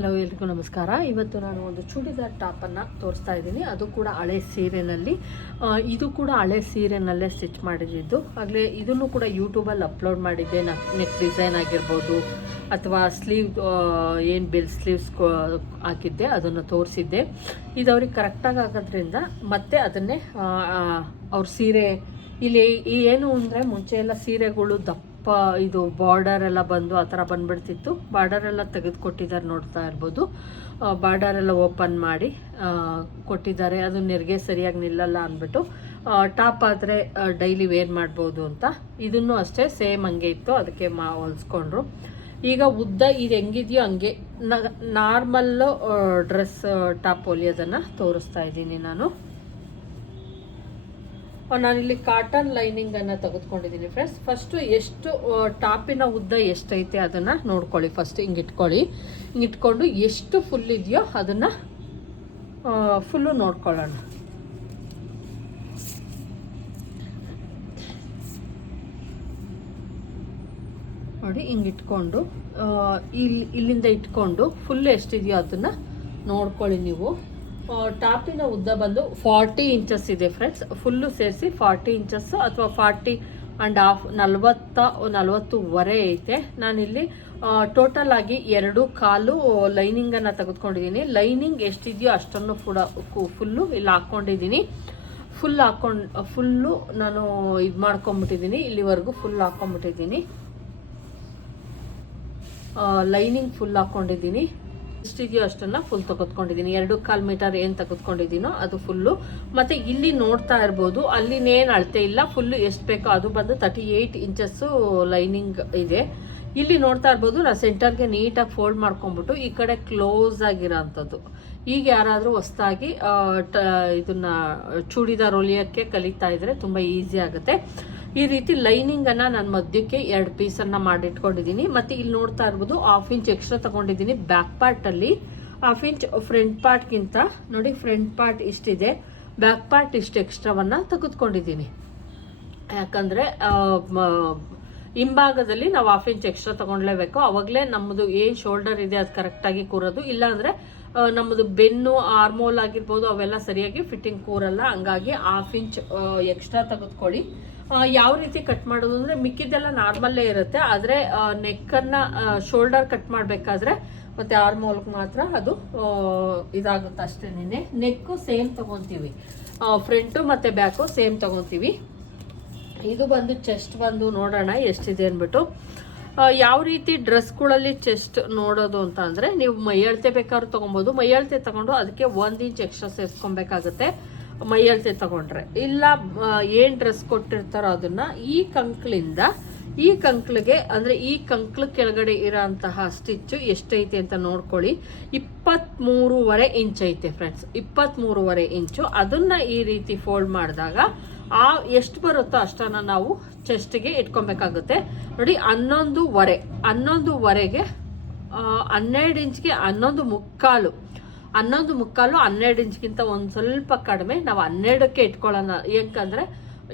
Hello, ಎಲ್ರಿಗೂ ನಮಸ್ಕಾರ. ಇವತ್ತು ನಾನು ಒಂದು ಚೂಡಿದಾರ್ ಟಾಪನ್ನು ತೋರಿಸ್ತಾ ಇದ್ದೀನಿ. ಅದು ಕೂಡ ಹಳೆ ಸೀರೆನಲ್ಲಿ. ಇದು ಕೂಡ ಹಳೆ ಸೀರೆನಲ್ಲೇ ಸ್ಟಿಚ್ ಮಾಡಿದ್ದು. ಆಗಲೇ ಇದನ್ನು ಕೂಡ ಯೂಟ್ಯೂಬಲ್ಲಿ ಅಪ್ಲೋಡ್ ಮಾಡಿದ್ದೆ. ನೆಕ್ ಡಿಸೈನ್ ಆಗಿರ್ಬೋದು ಅಥವಾ ಸ್ಲೀವ್ ಏನು ಬೆಲ್ ಸ್ಲೀವ್ಸ್ ಹಾಕಿದ್ದೆ, ಅದನ್ನು ತೋರಿಸಿದ್ದೆ. ಇದು ಅವ್ರಿಗೆ ಕರೆಕ್ಟಾಗಿ ಆಗೋದ್ರಿಂದ ಮತ್ತೆ ಅದನ್ನೇ ಅವ್ರ ಸೀರೆ ಇಲ್ಲಿ ಏನು ಅಂದರೆ ಮುಂಚೆ ಎಲ್ಲ ಸೀರೆಗಳು ಇದು ಬಾರ್ಡರ್ ಎಲ್ಲ ಬಂದು ಆ ಥರ ಬಂದ್ಬಿಡ್ತಿತ್ತು. ಬಾರ್ಡರ್ ಎಲ್ಲ ತೆಗೆದುಕೊಟ್ಟಿದ್ದಾರೆ, ನೋಡ್ತಾ ಇರ್ಬೋದು. ಬಾರ್ಡರ್ ಎಲ್ಲ ಓಪನ್ ಮಾಡಿ ಕೊಟ್ಟಿದ್ದಾರೆ. ಅದು ನೆರಿಗೆ ಸರಿಯಾಗಿ ನಿಲ್ಲಲ್ಲ ಅಂದ್ಬಿಟ್ಟು ಟಾಪ್ ಆದರೆ ಡೈಲಿ ವೇರ್ ಮಾಡ್ಬೋದು ಅಂತ. ಇದನ್ನು ಅಷ್ಟೇ ಸೇಮ್ ಹಂಗೆ ಇತ್ತು, ಅದಕ್ಕೆ ಹೊಲಿಸ್ಕೊಂಡ್ರು. ಈಗ ಉದ್ದ ಇದು ಹೆಂಗಿದೆಯೋ ಹಂಗೆ ನಾರ್ಮಲ್ಲು ಡ್ರೆಸ್ ಟಾಪ್ ಹೊಲಿಯೋದನ್ನು ತೋರಿಸ್ತಾ ಇದ್ದೀನಿ ನಾನು. ನಾನಿಲ್ಲಿ ಕಾಟನ್ ಲೈನಿಂಗನ್ನು ತೆಗೆದುಕೊಂಡಿದ್ದೀನಿ ಫ್ರೆಂಡ್ಸ್. ಫಸ್ಟು ಎಷ್ಟು ಟಾಪಿನ ಉದ್ದ ಎಷ್ಟೈತೆ ಅದನ್ನು ನೋಡ್ಕೊಳ್ಳಿ. ಫಸ್ಟ್ ಹಿಂಗಿಟ್ಕೊಳ್ಳಿ. ಹಿಂಗಿಟ್ಕೊಂಡು ಎಷ್ಟು ಫುಲ್ ಇದೆಯೋ ಅದನ್ನು ಫುಲ್ಲು ನೋಡ್ಕೊಳ್ಳೋಣ. ನೋಡಿ, ಹಿಂಗಿಟ್ಕೊಂಡು ಇಲ್ಲಿಂದ ಇಟ್ಕೊಂಡು ಫುಲ್ ಎಷ್ಟಿದೆಯೋ ಅದನ್ನು ನೋಡ್ಕೊಳ್ಳಿ ನೀವು. ಟಾಪಿನ ಉದ್ದ ಬಂದು 40 ಇಂಚಸ್ ಇದೆ ಫ್ರೆಂಡ್ಸ್. ಫುಲ್ಲು ಸೇರಿಸಿ 40 ಇಂಚಸ್ ಅಥವಾ 40.5 40ವರೆ ಐತೆ. ನಾನಿಲ್ಲಿ ಟೋಟಲ್ ಆಗಿ 2.25 ಲೈನಿಂಗನ್ನು ತೆಗೆದುಕೊಂಡಿದ್ದೀನಿ. ಲೈನಿಂಗ್ ಎಷ್ಟಿದೆಯೋ ಅಷ್ಟನ್ನು ಫುಲ್ಲು ಇಲ್ಲಿ ಹಾಕ್ಕೊಂಡಿದ್ದೀನಿ. ಫುಲ್ಲು ನಾನು ಇದು ಮಾಡ್ಕೊಂಬಿಟ್ಟಿದ್ದೀನಿ. ಇಲ್ಲಿವರೆಗೂ ಫುಲ್ ಹಾಕ್ಕೊಂಬಿಟ್ಟಿದ್ದೀನಿ. ಲೈನಿಂಗ್ ಫುಲ್ ಹಾಕ್ಕೊಂಡಿದ್ದೀನಿ. ಎಷ್ಟಿದೆಯೋ ಅಷ್ಟನ್ನು ಫುಲ್ ತೆಗೆದುಕೊಂಡಿದ್ದೀನಿ. 2.25 ಮೀಟರ್ ಏನು ತೆಗೆದುಕೊಂಡಿದ್ದೀನೋ ಅದು ಫುಲ್ಲು. ಮತ್ತು ಇಲ್ಲಿ ನೋಡ್ತಾ ಇರ್ಬೋದು, ಅಲ್ಲಿನೇನು ಅಳತೆ ಇಲ್ಲ. ಫುಲ್ಲು ಎಷ್ಟು ಬೇಕೋ ಅದು ಬಂದು 38 ಇಂಚಸ್ಸು ಲೈನಿಂಗ್ ಇದೆ. ಇಲ್ಲಿ ನೋಡ್ತಾ ಇರ್ಬೋದು, ನಾನು ಸೆಂಟರ್ಗೆ ನೀಟಾಗಿ ಫೋಲ್ಡ್ ಮಾಡ್ಕೊಂಬಿಟ್ಟು ಈ ಕಡೆ ಕ್ಲೋಸ್ ಆಗಿರೋ ಅಂಥದ್ದು. ಈಗ ಯಾರಾದರೂ ಹೊಸ್ದಾಗಿ ಇದನ್ನು ಚೂಡಿದಾರ್ ಹೊಲಿಯೋಕ್ಕೆ ಕಲಿತಾ ಇದ್ದರೆ ತುಂಬ ಈಸಿ ಆಗುತ್ತೆ. ಈ ರೀತಿ ಲೈನಿಂಗನ್ನು ನಾನು ಮಧ್ಯಕ್ಕೆ 2 ಪೀಸನ್ನು ಮಾಡಿಟ್ಕೊಂಡಿದ್ದೀನಿ. ಮತ್ತು ಇಲ್ಲಿ ನೋಡ್ತಾ ಇರ್ಬೋದು, 1/2 ಇಂಚ್ ಎಕ್ಸ್ಟ್ರಾ ತೊಗೊಂಡಿದ್ದೀನಿ ಬ್ಯಾಕ್ ಪಾರ್ಟಲ್ಲಿ. 1/2 ಇಂಚ್ ಫ್ರಂಟ್ ಪಾರ್ಟ್ಗಿಂತ ನೋಡಿ, ಫ್ರಂಟ್ ಪಾರ್ಟ್ ಇಷ್ಟಿದೆ, ಬ್ಯಾಕ್ ಪಾರ್ಟ್ ಇಷ್ಟು ಎಕ್ಸ್ಟ್ರಾವನ್ನು ತೆಗೆದುಕೊಂಡಿದ್ದೀನಿ. ಯಾಕಂದರೆ ಹಿಂಭಾಗದಲ್ಲಿ ನಾವು 1/2 ಇಂಚ್ ಎಕ್ಸ್ಟ್ರಾ ತೊಗೊಳ್ಲೇಬೇಕು. ಅವಾಗಲೇ ನಮ್ಮದು ಏನು ಶೋಲ್ಡರ್ ಇದೆ ಅದು ಕರೆಕ್ಟಾಗಿ ಕೂರೋದು. ಇಲ್ಲಾಂದರೆ ನಮ್ಮದು ಬೆನ್ನು ಆರ್ಮೋಲ್ ಆಗಿರ್ಬೋದು ಅವೆಲ್ಲ ಸರಿಯಾಗಿ ಫಿಟ್ಟಿಂಗ್ ಕೂರಲ್ಲ. ಹಂಗಾಗಿ 1/2 ಇಂಚ್ ಎಕ್ಸ್ಟ್ರಾ ತೆಗೆದುಕೊಳ್ಳಿ. ಯಾವ ರೀತಿ ಕಟ್ ಮಾಡೋದು ಅಂದರೆ ಮಿಕ್ಕಿದ್ದೆಲ್ಲ ನಾರ್ಮಲ್ಲೇ ಇರುತ್ತೆ. ಆದರೆ ನೆಕ್ಕನ್ನು ಶೋಲ್ಡರ್ ಕಟ್ ಮಾಡಬೇಕಾದ್ರೆ ಮತ್ತು ಆರ್ಮೋಲ್ಗೆ ಮಾತ್ರ ಅದು ಇದಾಗುತ್ತೆ ಅಷ್ಟೇನೆ. ನೆಕ್ಕು ಸೇಮ್ ತೊಗೊತೀವಿ, ಫ್ರಂಟು ಮತ್ತು ಬ್ಯಾಕು ಸೇಮ್ ತೊಗೊತೀವಿ. ಇದು ಬಂದು ಚೆಸ್ಟ್ ಬಂದು ನೋಡೋಣ ಎಷ್ಟಿದೆ ಅಂದ್ಬಿಟ್ಟು. ಯಾವ ರೀತಿ ಡ್ರೆಸ್ಗಳಲ್ಲಿ ಚೆಸ್ಟ್ ನೋಡೋದು ಅಂತ ಅಂದರೆ, ನೀವು ಮೈಯಳತೆ ಬೇಕಾದ್ರೂ ತೊಗೊಬೋದು. ಮೈಯಳತೆ ತೊಗೊಂಡು ಅದಕ್ಕೆ 1 ಇಂಚ್ ಎಕ್ಸ್ಟ್ರಾ ಸೇರಿಸ್ಕೊಬೇಕಾಗುತ್ತೆ ಮೈಯಳತೆ ತಗೊಂಡ್ರೆ. ಇಲ್ಲ ಏನು ಡ್ರೆಸ್ ಕೊಟ್ಟಿರ್ತಾರೋ ಅದನ್ನು ಈ ಕಂಕ್ಳಿಗೆ ಅಂದರೆ ಈ ಕಂಕ್ಳು ಕೆಳಗಡೆ ಇರೋಂತಹ ಸ್ಟಿಚ್ಚು ಎಷ್ಟೈತೆ ಅಂತ ನೋಡ್ಕೊಳ್ಳಿ. 23.5 ಇಂಚ್ ಐತೆ ಫ್ರೆಂಡ್ಸ್. 23.5 ಇಂಚು. ಅದನ್ನು ಈ ರೀತಿ ಫೋಲ್ಡ್ ಮಾಡಿದಾಗ ಎಷ್ಟು ಬರುತ್ತೋ ಅಷ್ಟನ್ನು ನಾವು ಚೆಸ್ಟಿಗೆ ಇಟ್ಕೊಬೇಕಾಗುತ್ತೆ. ನೋಡಿ, 11.5ಗೆ 12 ಇಂಚ್ಗೆ 11.25 12 ಇಂಚ್ಗಿಂತ ಒಂದು ಸ್ವಲ್ಪ ಕಡಿಮೆ ನಾವು 12ಕ್ಕೆ ಇಟ್ಕೊಳ್ಳೋಣ. ಯಾಕಂದರೆ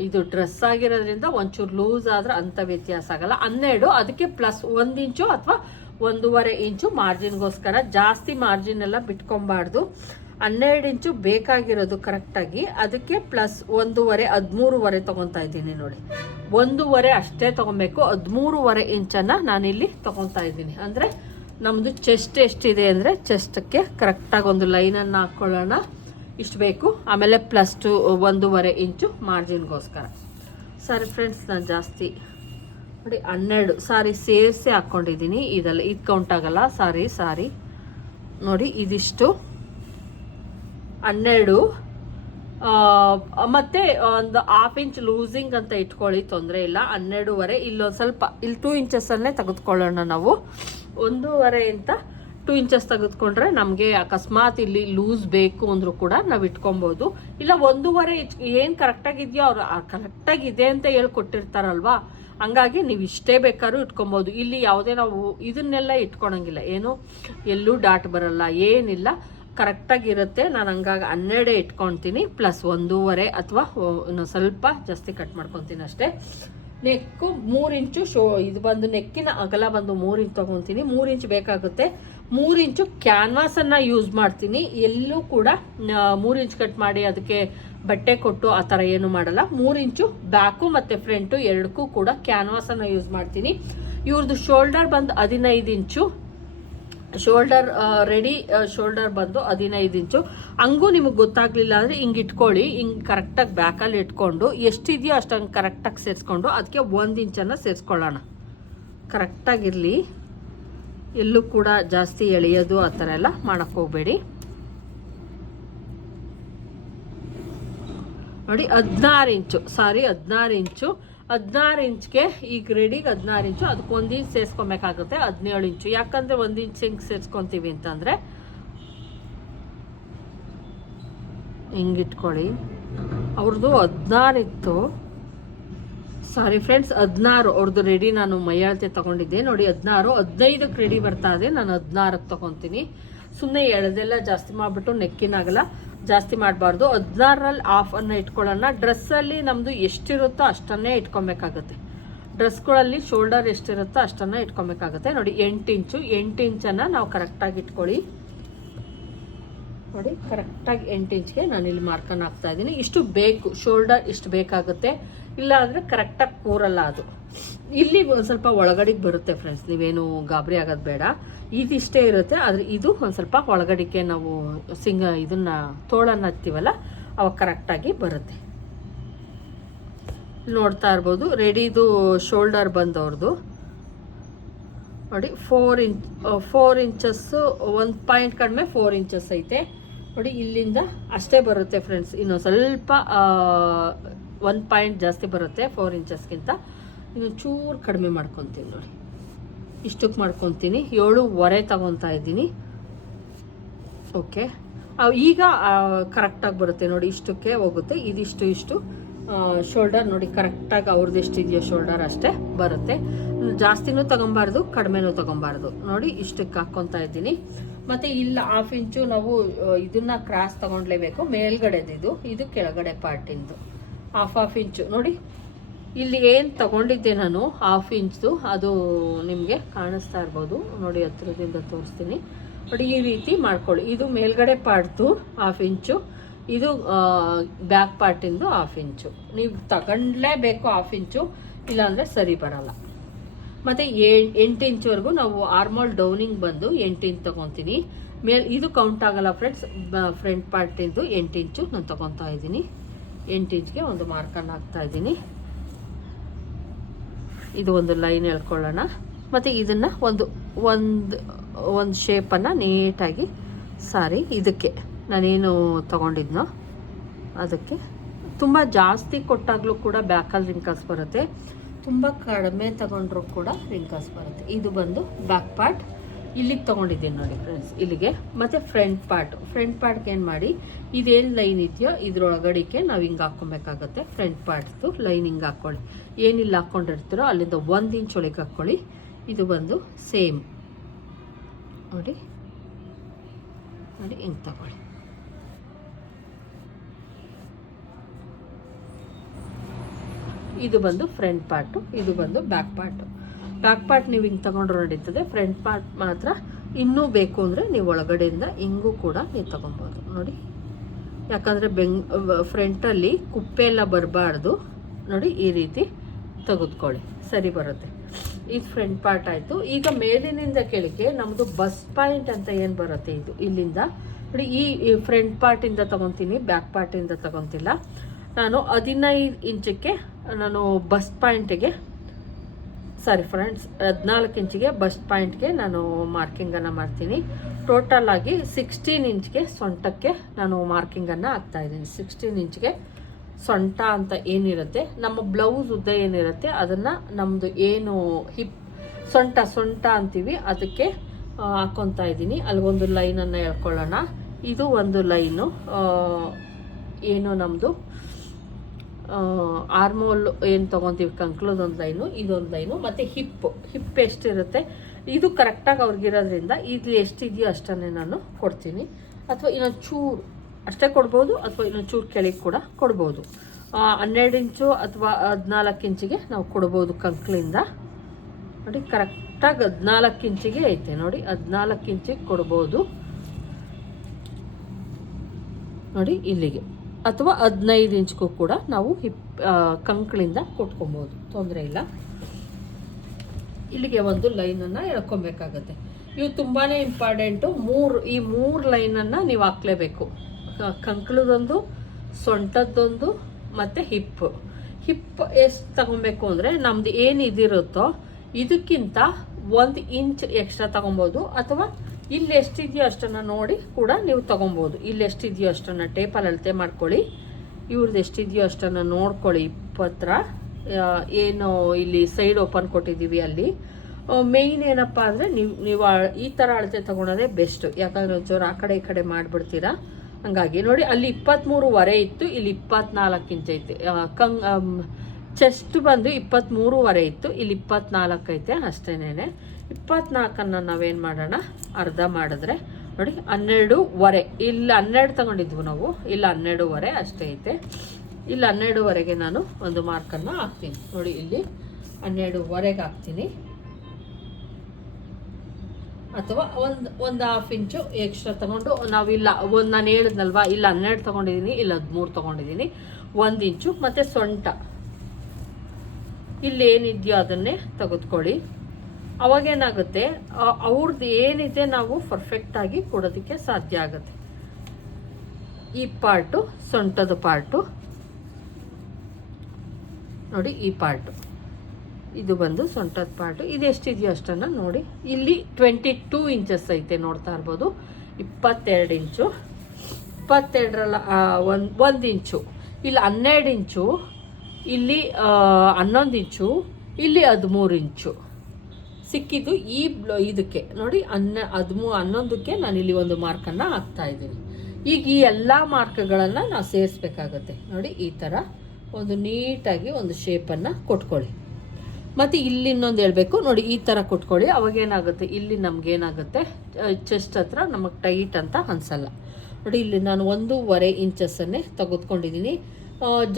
ಇದು ಡ್ರೆಸ್ ಆಗಿರೋದ್ರಿಂದ ಒಂಚೂರು ಲೂಸ್ ಆದರೆ ಅಂಥ ವ್ಯತ್ಯಾಸ ಆಗಲ್ಲ. 12 ಅದಕ್ಕೆ ಪ್ಲಸ್ 1 ಇಂಚು ಅಥವಾ 1.5 ಇಂಚು ಮಾರ್ಜಿನ್ಗೋಸ್ಕರ. ಜಾಸ್ತಿ ಮಾರ್ಜಿನ್ ಎಲ್ಲ ಬಿಟ್ಕೊಬಾರ್ದು. 12 ಇಂಚು ಬೇಕಾಗಿರೋದು ಕರೆಕ್ಟಾಗಿ. ಅದಕ್ಕೆ ಪ್ಲಸ್ 1.5 13.5 ತೊಗೊತಾ ಇದ್ದೀನಿ. ನೋಡಿ, 1.5 ಅಷ್ಟೇ ತೊಗೊಬೇಕು. 13.5 ಇಂಚನ್ನು ನಾನಿಲ್ಲಿ ತೊಗೊತಾ ಇದ್ದೀನಿ. ಅಂದರೆ ನಮ್ಮದು ಚೆಸ್ಟ್ ಎಷ್ಟಿದೆ ಅಂದರೆ ಚೆಸ್ಟಕ್ಕೆ ಕರೆಕ್ಟಾಗಿ ಒಂದು ಲೈನನ್ನು ಹಾಕ್ಕೊಳ್ಳೋಣ. ಇಷ್ಟು ಬೇಕು. ಆಮೇಲೆ ಪ್ಲಸ್ 1.5 ಇಂಚು ಮಾರ್ಜಿನ್ಗೋಸ್ಕರ. ಸರಿ ಫ್ರೆಂಡ್ಸ್, ನಾನು ಜಾಸ್ತಿ ನೋಡಿ 12 ಸೇರಿಸಿ ಹಾಕ್ಕೊಂಡಿದ್ದೀನಿ. ಇದೆಲ್ಲ ಇದು ಕೌಂಟ್ ಆಗಲ್ಲ. ಸಾರಿ ನೋಡಿ, ಇದಿಷ್ಟು 12 ಮತ್ತು ಒಂದು 1/2 ಇಂಚ್ ಲೂಸಿಂಗ್ ಅಂತ ಇಟ್ಕೊಳ್ಳಿ, ತೊಂದರೆ ಇಲ್ಲ. 12.5 ಇಲ್ಲೊಂದು ಸ್ವಲ್ಪ ಇಲ್ಲಿ 2 ಇಂಚಸ್ಸನ್ನೇ ತೆಗೆದುಕೊಳ್ಳೋಣ ನಾವು. 1.5 ಅಂತ 2 ಇಂಚಸ್ ತೆಗೆದುಕೊಂಡ್ರೆ ನಮಗೆ ಅಕಸ್ಮಾತ್ ಇಲ್ಲಿ ಲೂಸ್ ಬೇಕು ಅಂದರೂ ಕೂಡ ನಾವು ಇಟ್ಕೊಬೋದು. ಇಲ್ಲ 1.5 ಇಂಚ್ ಏನು ಕರೆಕ್ಟಾಗಿದೆಯೋ ಅವ್ರು ಕರೆಕ್ಟಾಗಿದೆ ಅಂತ ಹೇಳ್ಕೊಟ್ಟಿರ್ತಾರಲ್ವಾ, ಹಂಗಾಗಿ ನೀವು ಇಷ್ಟೇ ಬೇಕಾದ್ರೂ ಇಟ್ಕೊಬೋದು. ಇಲ್ಲಿ ಯಾವುದೇ ನಾವು ಇದನ್ನೆಲ್ಲ ಇಟ್ಕೊಳಂಗಿಲ್ಲ, ಏನು ಎಲ್ಲೂ ಡಾಟ್ ಬರಲ್ಲ, ಏನಿಲ್ಲ, ಕರೆಕ್ಟಾಗಿರುತ್ತೆ. ನಾನು ಹಂಗಾಗಿ 12 ಇಟ್ಕೊತೀನಿ. ಪ್ಲಸ್ 1.5 ಅಥವಾ ಸ್ವಲ್ಪ ಜಾಸ್ತಿ ಕಟ್ ಮಾಡ್ಕೊತೀನಿ ಅಷ್ಟೇ. ನೆಕ್ಕು 3 ಇಂಚು ಇದು ಬಂದು ನೆಕ್ಕಿನ ಅಗಲ ಬಂದು 3 ಇಂಚ್ ತೊಗೊತೀನಿ. 3 ಇಂಚ್ ಬೇಕಾಗುತ್ತೆ. 3 ಇಂಚು ಕ್ಯಾನ್ವಾಸನ್ನು ಯೂಸ್ ಮಾಡ್ತೀನಿ. ಎಲ್ಲೂ ಕೂಡ 3 ಇಂಚ್ ಕಟ್ ಮಾಡಿ ಅದಕ್ಕೆ ಬಟ್ಟೆ ಕೊಟ್ಟು ಆ ಥರ ಏನು ಮಾಡಲ್ಲ. 3 ಇಂಚು ಬ್ಯಾಕು ಮತ್ತು ಫ್ರಂಟು ಎರಡಕ್ಕೂ ಕೂಡ ಕ್ಯಾನ್ವಾಸನ್ನು ಯೂಸ್ ಮಾಡ್ತೀನಿ. ಇವ್ರದ್ದು ಶೋಲ್ಡರ್ ಬಂದು 15 ಇಂಚು, ಶೋಲ್ಡರ್ ರೆಡಿ ಶೋಲ್ಡರ್ ಬಂದು 15 ಇಂಚು. ಹಂಗೂ ನಿಮಗೆ ಗೊತ್ತಾಗಲಿಲ್ಲ ಅಂದರೆ ಹಿಂಗೆ ಇಟ್ಕೊಳ್ಳಿ, ಹಿಂಗೆ ಕರೆಕ್ಟಾಗಿ ಬ್ಯಾಕಲ್ಲಿ ಇಟ್ಕೊಂಡು ಎಷ್ಟಿದೆಯೋ ಅಷ್ಟಂಗೆ ಕರೆಕ್ಟಾಗಿ ಸೇರಿಸ್ಕೊಂಡು ಅದಕ್ಕೆ 1 ಇಂಚನ್ನು ಸೇರಿಸ್ಕೊಳ್ಳೋಣ. ಕರೆಕ್ಟಾಗಿರಲಿ, ಎಲ್ಲೂ ಕೂಡ ಜಾಸ್ತಿ ಎಳೆಯೋದು ಆ ಥರ ಎಲ್ಲ ಮಾಡೋಕ್ಕೆ ಹೋಗಬೇಡಿ. ನೋಡಿ 16 ಇಂಚು, ಸಾರಿ 16 ಇಂಚು, 16 ಇಂಚ್ಗೆ ಈಗ ರೆಡಿಗೆ 16 ಇಂಚು, ಅದಕ್ಕೆ 1 ಇಂಚ್ ಸೇರಿಸ್ಕೊಬೇಕಾಗುತ್ತೆ. 17 ಇಂಚು. ಯಾಕಂದರೆ 1 ಇಂಚ್ ಹಿಂಗೆ ಸೇರಿಸ್ಕೊತೀವಿ ಅಂತಂದರೆ ಹಿಂಗಿಟ್ಕೊಳ್ಳಿ. ಅವ್ರದ್ದು 16 ಇತ್ತು, ಸಾರಿ ಫ್ರೆಂಡ್ಸ್ 16. ಅವ್ರದ್ದು ರೆಡಿ ನಾನು ಮೈಯಾಳತೆ ತೊಗೊಂಡಿದ್ದೆ ನೋಡಿ 16. 15ಕ್ಕೆ ರೆಡಿ ಬರ್ತಾ ಇದೆ, ನಾನು 16ಕ್ಕೆ ತೊಗೊತೀನಿ. ಸುಮ್ಮನೆ ಎಳೆದೆಲ್ಲ ಜಾಸ್ತಿ ಮಾಡಿಬಿಟ್ಟು ನೆಕ್ಕಿನಾಗಲ್ಲ, ಜಾಸ್ತಿ ಮಾಡಬಾರ್ದು. 16ರಲ್ಲಿ ಹಾಫನ್ನು ಇಟ್ಕೊಳ್ಳೋಣ. ಡ್ರೆಸ್ಸಲ್ಲಿ ನಮ್ಮದು ಎಷ್ಟಿರುತ್ತೋ ಅಷ್ಟನ್ನೇ ಇಟ್ಕೊಬೇಕಾಗುತ್ತೆ. ಡ್ರೆಸ್ಗಳಲ್ಲಿ ಶೋಲ್ಡರ್ ಎಷ್ಟಿರುತ್ತೋ ಅಷ್ಟನ್ನು ಇಟ್ಕೊಬೇಕಾಗುತ್ತೆ. ನೋಡಿ 8 ಇಂಚು, 8 ಇಂಚನ್ನು ನಾವು ಕರೆಕ್ಟಾಗಿ ಇಟ್ಕೊಳ್ಳಿ. ನೋಡಿ ಕರೆಕ್ಟಾಗಿ 8 ಇಂಚ್ಗೆ ನಾನು ಇಲ್ಲಿ ಮಾರ್ಕನ್ನು ಹಾಕ್ತಾ ಇದ್ದೀನಿ. ಇಷ್ಟು ಬೇಕು, ಶೋಲ್ಡರ್ ಇಷ್ಟು ಬೇಕಾಗುತ್ತೆ, ಇಲ್ಲ ಅಂದರೆ ಕರೆಕ್ಟಾಗಿ ಕೂರಲ್ಲ ಅದು. ಇಲ್ಲಿ ಒಂದು ಸ್ವಲ್ಪ ಒಳಗಡೆಗೆ ಬರುತ್ತೆ ಫ್ರೆಂಡ್ಸ್, ನೀವೇನು ಗಾಬರಿ ಆಗೋದು ಬೇಡ. ಇದಿಷ್ಟೇ ಇರುತ್ತೆ, ಆದರೆ ಇದು ಒಂದು ಸ್ವಲ್ಪ ಒಳಗಡೆಗೆ ನಾವು ಇದನ್ನು ತೋಳನ್ನು ಹತ್ತೀವಲ್ಲ ಅವಾಗ ಕರೆಕ್ಟಾಗಿ ಬರುತ್ತೆ. ನೋಡ್ತಾ ಇರ್ಬೋದು ರೆಡಿದು ಶೋಲ್ಡರ್ ಬಂದವ್ರದ್ದು ನೋಡಿ 4 ಇಂಚಸ್ಸು, 1 ಪಾಯಿಂಟ್ ಕಡಿಮೆ 4 ಇಂಚಸ್ ಐತೆ ನೋಡಿ. ಇಲ್ಲಿಂದ ಅಷ್ಟೇ ಬರುತ್ತೆ ಫ್ರೆಂಡ್ಸ್, ಇನ್ನೊಂದು ಸ್ವಲ್ಪ 1 ಪಾಯಿಂಟ್ ಜಾಸ್ತಿ ಬರುತ್ತೆ 4 ಇಂಚಸ್ಗಿಂತ. ಇನ್ನು ಚೂರು ಕಡಿಮೆ ಮಾಡ್ಕೊತೀನಿ ನೋಡಿ, ಇಷ್ಟಕ್ಕೆ ಮಾಡ್ಕೊತೀನಿ. 7.25 ತಗೊತಾ ಇದ್ದೀನಿ. ಓಕೆ, ಈಗ ಕರೆಕ್ಟಾಗಿ ಬರುತ್ತೆ ನೋಡಿ, ಇಷ್ಟಕ್ಕೆ ಹೋಗುತ್ತೆ. ಇಷ್ಟು ಶೋಲ್ಡರ್ ನೋಡಿ ಕರೆಕ್ಟಾಗಿ ಅವ್ರದ್ದು ಎಷ್ಟಿದೆಯೋ ಶೋಲ್ಡರ್ ಅಷ್ಟೇ ಬರುತ್ತೆ. ಜಾಸ್ತಿನೂ ತಗೊಬಾರ್ದು, ಕಡಿಮೆನೂ ತಗೊಬಾರ್ದು. ನೋಡಿ ಇಷ್ಟಕ್ಕೆ ಹಾಕ್ಕೊತಾ ಇದ್ದೀನಿ. ಮತ್ತು ಇಲ್ಲ 1/2 ಇಂಚು ನಾವು ಇದನ್ನ ಕ್ರಾಸ್ ತಗೊಳ್ಲೇಬೇಕು. ಮೇಲ್ಗಡೆದಿದು, ಇದು ಕೆಳಗಡೆ ಪಾರ್ಟಿಂದು 1/2 ಇಂಚು. ನೋಡಿ ಇಲ್ಲಿ ಏನು ತಗೊಂಡಿದ್ದೆ ನಾನು 1/2 ಇಂಚ್ದು, ಅದು ನಿಮಗೆ ಕಾಣಿಸ್ತಾ ಇರ್ಬೋದು ನೋಡಿ, ಹತ್ರದಿಂದ ತೋರಿಸ್ತೀನಿ ನೋಡಿ. ಈ ರೀತಿ ಮಾಡ್ಕೊಳ್ಳಿ. ಇದು ಮೇಲ್ಗಡೆ ಪಾರ್ಟ್ದು 1/2 ಇಂಚು, ಇದು ಬ್ಯಾಕ್ ಪಾರ್ಟಿಂದು 1/2 ಇಂಚು. ನೀವು ತಗೊಂಡ್ಲೇಬೇಕು 1/2 ಇಂಚು, ಇಲ್ಲಾಂದರೆ ಸರಿ ಬರಲ್ಲ. ಮತ್ತು 8 ಇಂಚ್ವರೆಗೂ ನಾವು ಆರ್ಮೋಲ್ ಡೌನಿಂಗ್ ಬಂದು 8 ಇಂಚ್ ತೊಗೊತೀನಿ. ಇದು ಕೌಂಟ್ ಆಗಲ್ಲ ಫ್ರೆಂಡ್ಸ್. ಫ್ರಂಟ್ ಪಾರ್ಟಿಂದು 8 ಇಂಚು ನಾನು ತೊಗೊತಾ ಇದ್ದೀನಿ. 8 ಇಂಚ್ಗೆ ಒಂದು ಮಾರ್ಕನ್ನು ಹಾಕ್ತಾ ಇದ್ದೀನಿ. ಇದು ಒಂದು ಲೈನ್ ಎಳ್ಕೊಳ್ಳೋಣ. ಮತ್ತು ಇದನ್ನು ಒಂದು ಶೇಪನ್ನು ನೀಟಾಗಿ, ಸಾರಿ ಇದಕ್ಕೆ ನಾನೇನು ತೊಗೊಂಡಿದ್ನೋ ಅದಕ್ಕೆ ತುಂಬ ಜಾಸ್ತಿ ಕೊಟ್ಟಾಗಲೂ ಕೂಡ ಬ್ಯಾಕಲ್ಲಿ ರಿಂಕಲ್ಸ್ ಬರುತ್ತೆ, ತುಂಬ ಕಡಿಮೆ ತಗೊಂಡ್ರೂ ಕೂಡ ರಿಂಕಲ್ಸ್ ಬರುತ್ತೆ. ಇದು ಬಂದು ಬ್ಯಾಕ್ ಪಾರ್ಟ್, ಇಲ್ಲಿಗೆ ತೊಗೊಂಡಿದ್ದೀನಿ ನೋಡಿ ಫ್ರೆಂಡ್ಸ್, ಇಲ್ಲಿಗೆ. ಮತ್ತು ಫ್ರಂಟ್ ಪಾರ್ಟ್ಗೆ ಏನು ಮಾಡಿ, ಇದೇನು ಲೈನ್ ಇದೆಯೋ ಇದ್ರೊಳಗಡಿಕೆ ನಾವು ಹಿಂಗೆ ಹಾಕ್ಕೊಬೇಕಾಗತ್ತೆ. ಫ್ರಂಟ್ ಪಾರ್ಟ್ದು ಲೈನ್ ಹಿಂಗೆ ಹಾಕ್ಕೊಳ್ಳಿ. ಏನಿಲ್ಲ ಹಾಕ್ಕೊಂಡಿರ್ತೀರೋ ಅಲ್ಲಿಂದ 1 ಇಂಚ್ ಒಳಗೆ ಹಾಕ್ಕೊಳ್ಳಿ. ಇದು ಬಂದು ಸೇಮ್ ನೋಡಿ ಹಿಂಗೆ ತಗೊಳ್ಳಿ. ಇದು ಬಂದು ಫ್ರಂಟ್ ಪಾರ್ಟು, ಇದು ಬಂದು ಬ್ಯಾಕ್ ಪಾರ್ಟ್ ನೀವು ಹಿಂಗೆ ತಗೊಂಡ್ರೆ ನಡೀತದೆ. ಫ್ರಂಟ್ ಪಾರ್ಟ್ ಮಾತ್ರ ಇನ್ನೂ ಬೇಕು ಅಂದರೆ ನೀವು ಒಳಗಡೆಯಿಂದ ಹಿಂಗೂ ಕೂಡ ನೀವು ತಗೊಬೋದು ನೋಡಿ. ಯಾಕಂದರೆ ಫ್ರಂಟಲ್ಲಿ ಕುಪ್ಪೆ ಎಲ್ಲ ಬರಬಾರ್ದು ನೋಡಿ. ಈ ರೀತಿ ತೆಗೆದುಕೊಳ್ಳಿ, ಸರಿ ಬರುತ್ತೆ. ಇದು ಫ್ರಂಟ್ ಪಾರ್ಟ್ ಆಯಿತು. ಈಗ ಮೇಲಿನಿಂದ ಕೆಳಗೆ ನಮ್ಮದು ಬಸ್ ಪಾಯಿಂಟ್ ಅಂತ ಏನು ಬರುತ್ತೆ, ಇದು ಇಲ್ಲಿಂದ ನೋಡಿ. ಈ ಫ್ರಂಟ್ ಪಾರ್ಟಿಂದ ತೊಗೊತೀನಿ, ಬ್ಯಾಕ್ ಪಾರ್ಟಿಂದ ತೊಗೊತಿಲ್ಲ ನಾನು. 15 ಇಂಚಕ್ಕೆ ನಾನು ಬಸ್ ಪಾಯಿಂಟಿಗೆ, ಸಾರಿ ಫ್ರೆಂಡ್ಸ್ 14 ಇಂಚಿಗೆ ಬಸ್ ಪಾಯಿಂಟ್ಗೆ ನಾನು ಮಾರ್ಕಿಂಗನ್ನು ಮಾಡ್ತೀನಿ. ಟೋಟಲ್ ಆಗಿ 16 ಇಂಚ್ಗೆ ಸೊಂಟಕ್ಕೆ ನಾನು ಮಾರ್ಕಿಂಗನ್ನು ಹಾಕ್ತಾಯಿದ್ದೀನಿ. 16 ಇಂಚ್ಗೆ ಸೊಂಟ ಅಂತ ಏನಿರುತ್ತೆ, ನಮ್ಮ ಬ್ಲೌಸ್ ಉದ್ದ ಏನಿರುತ್ತೆ ಅದನ್ನು ನಮ್ಮದು ಏನು ಸೊಂಟ ಅಂತೀವಿ ಅದಕ್ಕೆ ಹಾಕ್ಕೊತಾ ಇದ್ದೀನಿ. ಅಲ್ಲಿಗೊಂದು ಲೈನನ್ನು ಎಳ್ಕೊಳ್ಳೋಣ. ಇದು ಒಂದು ಲೈನು, ಏನು ನಮ್ಮದು ಆರ್ಮೋಲ್ ಏನು ತೊಗೊತೀವಿ ಕಂಕ್ಳದೊಂದು ಲೈನು, ಇದೊಂದು ಲೈನು. ಮತ್ತು ಹಿಪ್ ಎಷ್ಟಿರುತ್ತೆ ಇದು ಕರೆಕ್ಟಾಗಿ ಅವ್ರಿಗಿರೋದ್ರಿಂದ ಇದು ಎಷ್ಟಿದೆಯೋ ಅಷ್ಟನ್ನೇ ನಾನು ಕೊಡ್ತೀನಿ. ಅಥವಾ ಇನ್ನೊಂದು ಚೂರು ಅಷ್ಟೇ ಕೊಡ್ಬೋದು, ಅಥವಾ ಇನ್ನೊಂದು ಚೂರು ಕೆಳಗೆ ಕೂಡ ಕೊಡ್ಬೋದು. 12 ಇಂಚು ಅಥವಾ 14 ಇಂಚಿಗೆ ನಾವು ಕೊಡ್ಬೋದು ಕಂಕ್ಳಿಂದ ನೋಡಿ. ಕರೆಕ್ಟ್ ಕರೆಕ್ಟಾಗಿ 14 ಇಂಚಿಗೆ ಐತೆ ನೋಡಿ, 14 ಇಂಚಿಗೆ ಕೊಡ್ಬೋದು ನೋಡಿ ಇಲ್ಲಿಗೆ, ಅಥವಾ 15 ಇಂಚ್ಗೂ ಕೂಡ ನಾವು ಕಂಕಳಿಂದ ಕೊಟ್ಕೊಬೋದು, ತೊಂದರೆ ಇಲ್ಲ. ಇಲ್ಲಿಗೆ ಒಂದು ಲೈನನ್ನು ಎಳ್ಕೊಬೇಕಾಗತ್ತೆ. ಇವು ತುಂಬಾ ಇಂಪಾರ್ಟೆಂಟು. ಈ ಮೂರು ಲೈನನ್ನು ನೀವು ಹಾಕ್ಲೇಬೇಕು. ಕಂಕಳದೊಂದು, ಸೊಂಟದ್ದೊಂದು ಮತ್ತು ಹಿಪ್ ಎಷ್ಟು ತಗೊಬೇಕು ಅಂದರೆ ನಮ್ದು ಏನು ಇದಿರುತ್ತೋ ಇದಕ್ಕಿಂತ 1 ಇಂಚ್ ಎಕ್ಸ್ಟ್ರಾ ತಗೊಬೋದು, ಅಥವಾ ಇಲ್ಲಿ ಎಷ್ಟಿದೆಯೋ ಅಷ್ಟನ್ನು ನೋಡಿ ಕೂಡ ನೀವು ತಗೊಬೋದು. ಇಲ್ಲಿ ಎಷ್ಟಿದೆಯೋ ಅಷ್ಟನ್ನು ಟೇಪಲ್ಲಿ ಅಳತೆ ಮಾಡ್ಕೊಳ್ಳಿ, ಇವ್ರದ್ದು ಎಷ್ಟಿದೆಯೋ ಅಷ್ಟನ್ನು ನೋಡ್ಕೊಳ್ಳಿ. ಪತ್ರ ಏನು ಇಲ್ಲಿ ಸೈಡ್ ಓಪನ್ ಕೊಟ್ಟಿದ್ದೀವಿ ಅಲ್ಲಿ ಮೇಯ್ನ್ ಏನಪ್ಪ ಅಂದರೆ ನೀವು ಈ ಥರ ಅಳತೆ ತೊಗೊಳೋದೇ ಬೆಸ್ಟು. ಯಾಕಂದರೆ ಒಂಚೂರು ಆ ಕಡೆ ಈ ಕಡೆ ಮಾಡಿಬಿಡ್ತೀರಾ. ಹಂಗಾಗಿ ನೋಡಿ ಅಲ್ಲಿ 23.5 ಇತ್ತು, ಇಲ್ಲಿ 24 ಇಂಚ್ ಐತೆ. ಚೆಸ್ಟ್ ಬಂದು 23.5 ಇತ್ತು, ಇಲ್ಲಿ 24 ಐತೆ ಅಷ್ಟೇನೆ. 24ಅನ್ನು ನಾವೇನು ಮಾಡೋಣ, ಅರ್ಧ ಮಾಡಿದ್ರೆ ನೋಡಿ 12.5. ಇಲ್ಲಿ 12 ತಗೊಂಡಿದ್ವು ನಾವು, ಇಲ್ಲಿ 12.5 ಅಷ್ಟೇ ಐತೆ. ಇಲ್ಲಿ 12.5ಗೆ ನಾನು ಒಂದು ಮಾರ್ಕನ್ನು ಹಾಕ್ತೀನಿ ನೋಡಿ, ಇಲ್ಲಿ 12.5ಗೆ ಹಾಕ್ತೀನಿ, ಅಥವಾ ಒಂದು ಹಾಫ್ ಇಂಚು ಎಕ್ಸ್ಟ್ರಾ ತಗೊಂಡು ನಾವಿಲ್ಲ ನಾನು ಹೇಳಿದ್ನಲ್ವಾ, ಇಲ್ಲಿ 12 ತೊಗೊಂಡಿದ್ದೀನಿ, ಇಲ್ಲಿ 13 ತೊಗೊಂಡಿದ್ದೀನಿ, 1 ಇಂಚು. ಮತ್ತು ಸೊಂಟ ಇಲ್ಲಿ ಏನಿದೆಯೋ ಅದನ್ನೇ ತೆಗೆದುಕೊಳ್ಳಿ. ಅವಾಗೇನಾಗುತ್ತೆ, ಅವ್ರದ್ದು ಏನಿದೆ ನಾವು ಪರ್ಫೆಕ್ಟಾಗಿ ಕೊಡೋದಕ್ಕೆ ಸಾಧ್ಯ ಆಗುತ್ತೆ. ಈ ಪಾರ್ಟು ಸೊಂಟದ ಪಾರ್ಟು ನೋಡಿ, ಈ ಪಾರ್ಟು ಇದು ಬಂದು ಸೊಂಟದ ಪಾರ್ಟು. ಇದು ಎಷ್ಟಿದೆಯೋ ಅಷ್ಟನ್ನು ನೋಡಿ, ಇಲ್ಲಿ 22 ಇಂಚಸ್ ಐತೆ, ನೋಡ್ತಾ ಇರ್ಬೋದು. 22 ಇಂಚು, 22ರಲ್ಲಿ 1 ಇಂಚು, ಇಲ್ಲಿ 12 ಇಂಚು, ಇಲ್ಲಿ 11 ಇಂಚು, ಇಲ್ಲಿ 13 ಇಂಚು ಸಿಕ್ಕಿದ್ದು ಇದಕ್ಕೆ ನೋಡಿ. 11ಕ್ಕೆ ನಾನು ಇಲ್ಲಿ ಒಂದು ಮಾರ್ಕನ್ನು ಹಾಕ್ತಾ ಇದ್ದೀನಿ. ಈಗ ಈ ಎಲ್ಲ ಮಾರ್ಕ್ಗಳನ್ನು ನಾವು ಸೇರಿಸ್ಬೇಕಾಗತ್ತೆ ನೋಡಿ. ಈ ಥರ ಒಂದು ನೀಟಾಗಿ ಒಂದು ಶೇಪನ್ನು ಕೊಟ್ಕೊಳ್ಳಿ. ಮತ್ತು ಇಲ್ಲಿ ಇನ್ನೊಂದು ಹೇಳಬೇಕು ನೋಡಿ, ಈ ಥರ ಕೊಟ್ಕೊಳ್ಳಿ. ಅವಾಗೇನಾಗುತ್ತೆ, ಇಲ್ಲಿ ನಮಗೇನಾಗುತ್ತೆ, ಚೆಸ್ಟ್ ಹತ್ರ ನಮಗೆ ಟೈಟ್ ಅಂತ ಅನಿಸಲ್ಲ ನೋಡಿ. ಇಲ್ಲಿ ನಾನು 1.5 ಇಂಚಸ್ಸನ್ನೇ ತೆಗೆದುಕೊಂಡಿದ್ದೀನಿ.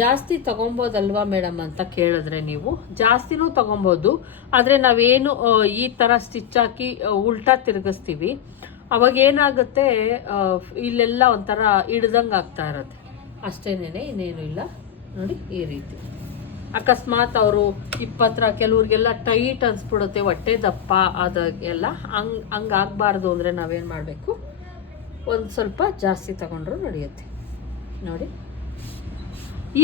ಜಾಸ್ತಿ ತೊಗೊಬೋದಲ್ವಾ ಮೇಡಮ್ ಅಂತ ಕೇಳಿದ್ರೆ ನೀವು ಜಾಸ್ತಿನೂ ತೊಗೊಬೋದು. ಆದರೆ ನಾವೇನು ಈ ಥರ ಸ್ಟಿಚ್ ಹಾಕಿ ಉಲ್ಟಾ ತಿರುಗಿಸ್ತೀವಿ, ಅವಾಗೇನಾಗುತ್ತೆ, ಇಲ್ಲೆಲ್ಲ ಒಂಥರ ಹಿಡ್ದಂಗೆ ಆಗ್ತಾ ಇರುತ್ತೆ ಅಷ್ಟೇನೇ, ಇನ್ನೇನು ಇಲ್ಲ ನೋಡಿ. ಈ ರೀತಿ ಅಕಸ್ಮಾತ್ ಅವರು 20 ಕೆಲವ್ರಿಗೆಲ್ಲ ಟೈಟ್ ಅನ್ಸ್ಬಿಡುತ್ತೆ, ಹೊಟ್ಟೆ ದಪ್ಪ ಅದೆಲ್ಲ ಹಂಗಾಗಬಾರ್ದು ಅಂದರೆ ನಾವೇನು ಮಾಡಬೇಕು, ಒಂದು ಸ್ವಲ್ಪ ಜಾಸ್ತಿ ತಗೊಂಡ್ರು ನಡೆಯುತ್ತೆ ನೋಡಿ.